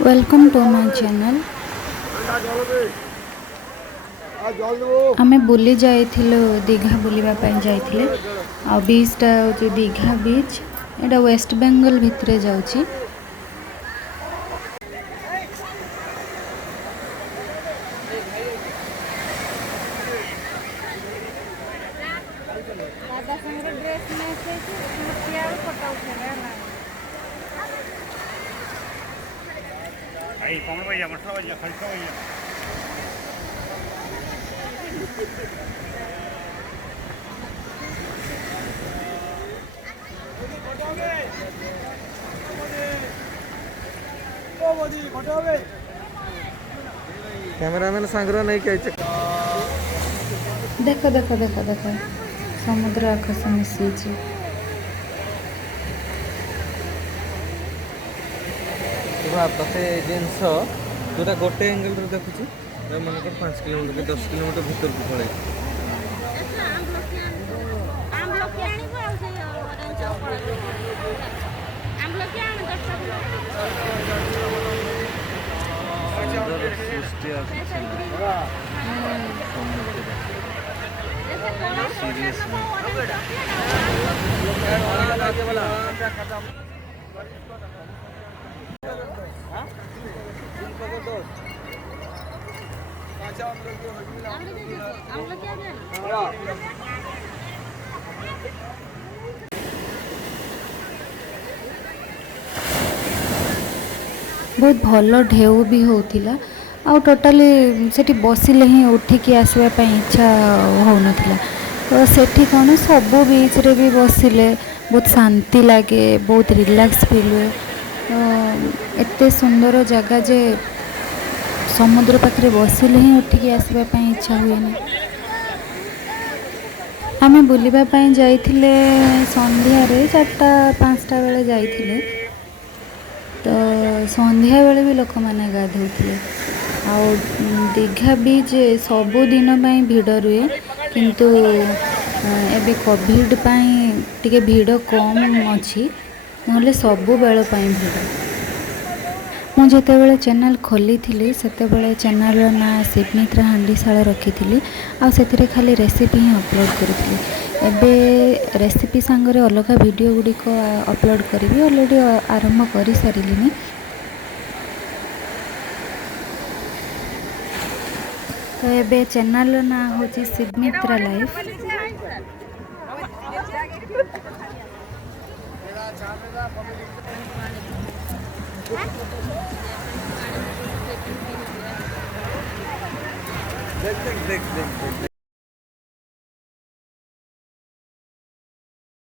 Welcome to my channel. आमे बुली जाइथिलु दीघा बुलिबा पई जाइथिले आ बीचटा जो दीघा बीच एटा वेस्ट बेंगल भितरे जाउची। दादा संगे ड्रेस में से मुठिया फोटो उठेला आई कौन भैया मठा भैया खलका भैया कैमरामैन सांगरा नहीं कह देखो देखो देखो देखो समुद्र आकाश मिसी ते जिनस जोटा गोटे एंगल देखुची मनकर 5 किलोमीटर 10 किलोमीटर भीतर को पड़े बहुत भल ढेउ भी होतिला आ टोटाली सेठी बसिले ही उठिकी आसवा पई इच्छा होउनथिला। तो सेठी कौन सब बीच रे भी बसिले बहुत शांति लगे, बहुत रिलैक्स फील हुए। एते सुंदर जगह जे समुद्र पाखरे बसिले ही उठिकी आसवा पई इच्छा हुएनी। आमे बुलिबा पई जाइथिले संध्या रे 4टा-5टा बेले जाइथिले। तो संध्या बेले भी लोक मैंने गाधोते आ दीघा बीच सबुदिन भिड़ रुए किंतु एबे कोविड टिके भिड़ कम अच्छी नहले सबु बेल भिड़। मुझे चैनल खोली थी से चैनल ना शिवमित्रा हांडीशाल रखी थी आ से खाली रेसिपी ही अपलोड करी। एबे रेसिपी सांगरे अलग वीडियो गुड़िक अपलोड करी ऑलरेडी आरंभ कर सारे। तो एबे चैनल ना हूँ शिवमित्रा लाइफ। देख देख देख देख देख